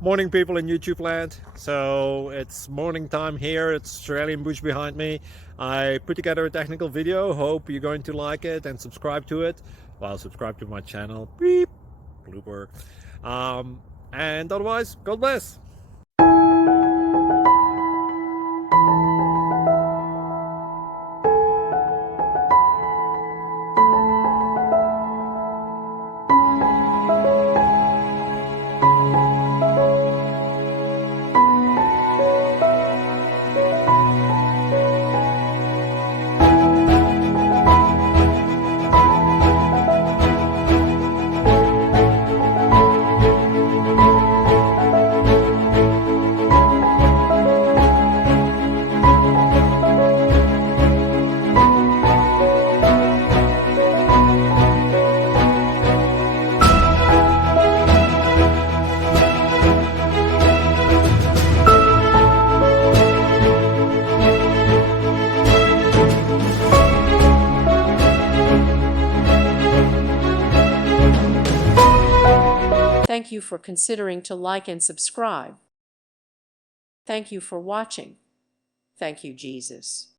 Morning people in YouTube land. So it's morning time here. It's Australian bush behind me. I put together a technical video. Hope you're going to like it and subscribe to it. Well, subscribe to my channel. Beep. Blooper. And otherwise, God bless. Thank you for considering to like and subscribe. Thank you for watching. Thank you, Jesus.